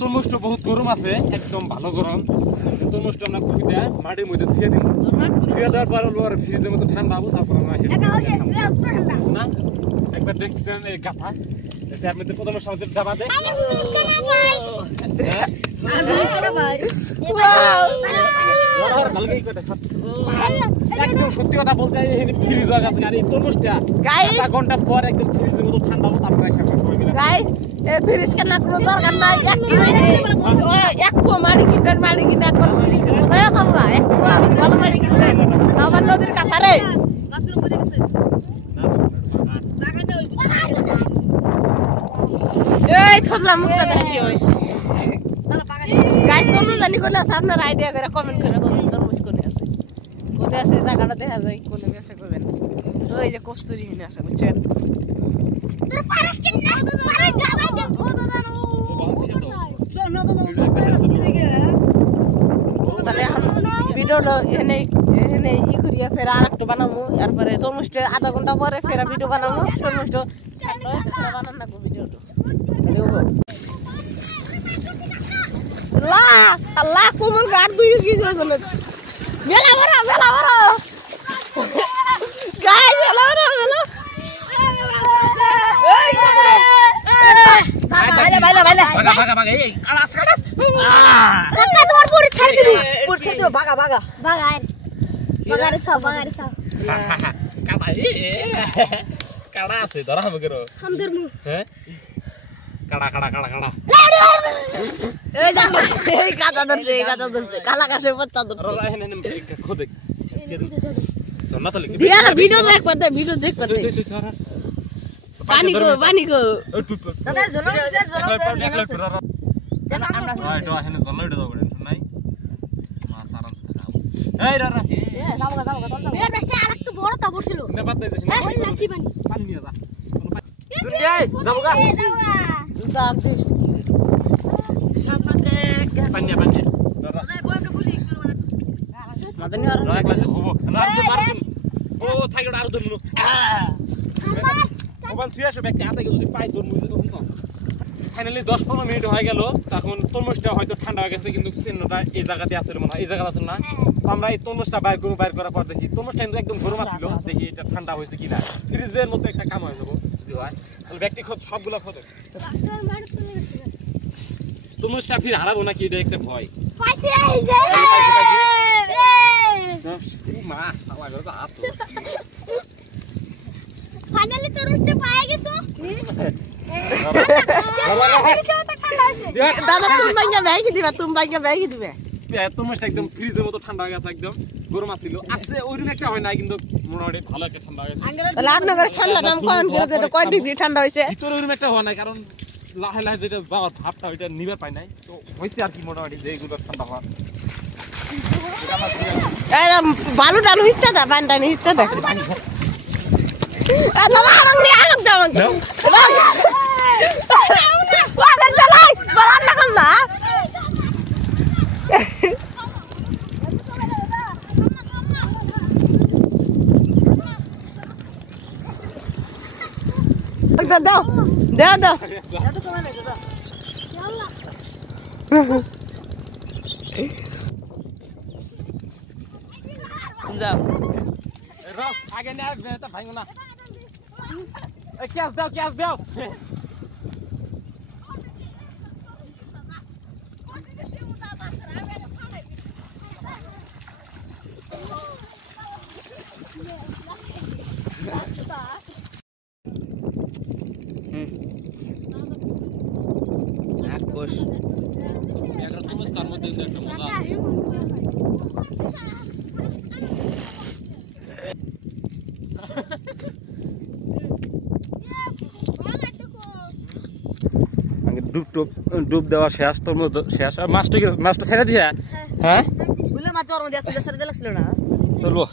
তরমুজটা বহুত গরম আছে, একদম ভালো গরম। তরমুজটা আমরা খুবই মাটির মধ্যে ধুয়ে দিব, ধুয়ে দেওয়ার পর ফ্রিজের মতো ঠান্ডা হবো, তারপর আমরা না একবার দেখছিলাম এই গাথা এর মধ্যে প্রথমে সহজে ডাবা দেয়। সত্যি কথা বলতে ফ্রিজ হয়ে গেছে আর এই তরমুজটা আধা ঘন্টা পর একদম ফ্রিজের মতো ঠান্ডা হবো, তারপরে ফ্রিজ কেনা কোনো দরকার নাই, এক পো মারি কিনতে একবার ফ্রিজ হয়ে যাবো না, এক পো ভালো মারি কিনতে আমার নদীর কাছারে এই থদলা মুখটা দেখি হইছে গাইস কোন জানি কোন আছে আপনার আইডিয়া করে কমেন্ট করে তরমুজ কোনে আছে জায়গাটা দেখা যায় কোনে গেছে কইবেন। ওই যে কস্তুরি হিনে আছে বুঝছেন তোর পারাস কি না পারে ডাবা দে ও দাদা চল না দাদা তাহলে ভিডিওটা এনে ই করিয়া ফের আরেকটা বানাবো, তারপরে তরমুজটা আধা ঘন্টা পরে ফের ভিডিও বানাবো, তরমুজটা বানান না ভিডিওটা লা আল্লাহ কোমল গাড় দুই কি জন্য মেলা বড় গাই মেলা বড় ভাগা এই কালাস কাকা তোমার পুরি ছেড়ে দিবি ভাগা বাগারে সব কাড়া আছে ধরা হবে কেন হামদের মু হ্যাঁ কাড়া এই গাদা ধরছে কালা কাছে পচা ধরছে খোদে সোনা তো লিখে দিয়া না ভিডিও দেখ পানি গো দাদা জলন আমরা রাইট আহেন জলন দাও বলেন নাই মাছ আরাম সে খাও এই রা এ বেস্টে আরেকটু বড় তা বসিল না বাদ দে ওই লাঠি পানি নিয়ে যা দুনিয়ায় যাবগা দাগ দিস সামনে পানি দাদা বয়টা ভুলি করব মাদনি আর রাখ লাগে হবো না আর মারুন ও থাইগড় আর দমু মোবাইল তুই আসো ব্যক্তি হাতে যদি পাই দমু তখন ফাইনালি 10-15 মিনিট হয়ে গেল, তখন তরমুজটা হয়তো ঠান্ডা হয়ে গেছে, কিন্তু চিহ্নটা এই জায়গাতে আছে মনে হয়, এই জায়গাতে আছে না। তো আমরা এই তরমুজটা বাইর করার পর দেখি তরমুজটা কিন্তু একদম গরম ছিল, দেখি এটা ঠান্ডা হয়েছে কিনা, ফ্রিজের মতো একটা কাম হয়ে যাবো যদি হয় তাহলে ব্যক্তি সবগুলো খোঁজে তরমুজটা ফির হারাবো নাকি, এটা একটা ভয়। ফাইনালি তরমুজটা পায়ে গেছো দাদা তুমি বাইকে দিবে তরমুজটা একদম ফ্রিজের মতো ঠান্ডা হয়ে গেছে, একদম গরম ছিল আছে ওইরকম একটা হয় না, কিন্তু মোটামুটি ভালো একটা ঠান্ডা হয়ে গেছে। তাহলে আপনাদের ঠান্ডা দাম কয় ডিগ্রি ঠান্ডা হয়েছে? ভিতরে ওইরকম একটা হয় না, কারণ লাহে লাহে যেটা যাওয়ার ভাবটা ওইটা নিবে পাই নাই, তো হয়েছে আর কি মোটামুটি যেগুলো ঠান্ডা হওয়ার বালু টালু ইচ্ছা দা পানি টানি ইচ্ছা দা দাও আগে না ভাঙো না, ক্যাশ দাও তার মধ্যে একটা মজা ডুব দেওয়া শেষ, তোর মধ্যে শেষ আর মাছটা ছেড়ে দিয়া হ্যাঁ মাছ ছিল না চলবো।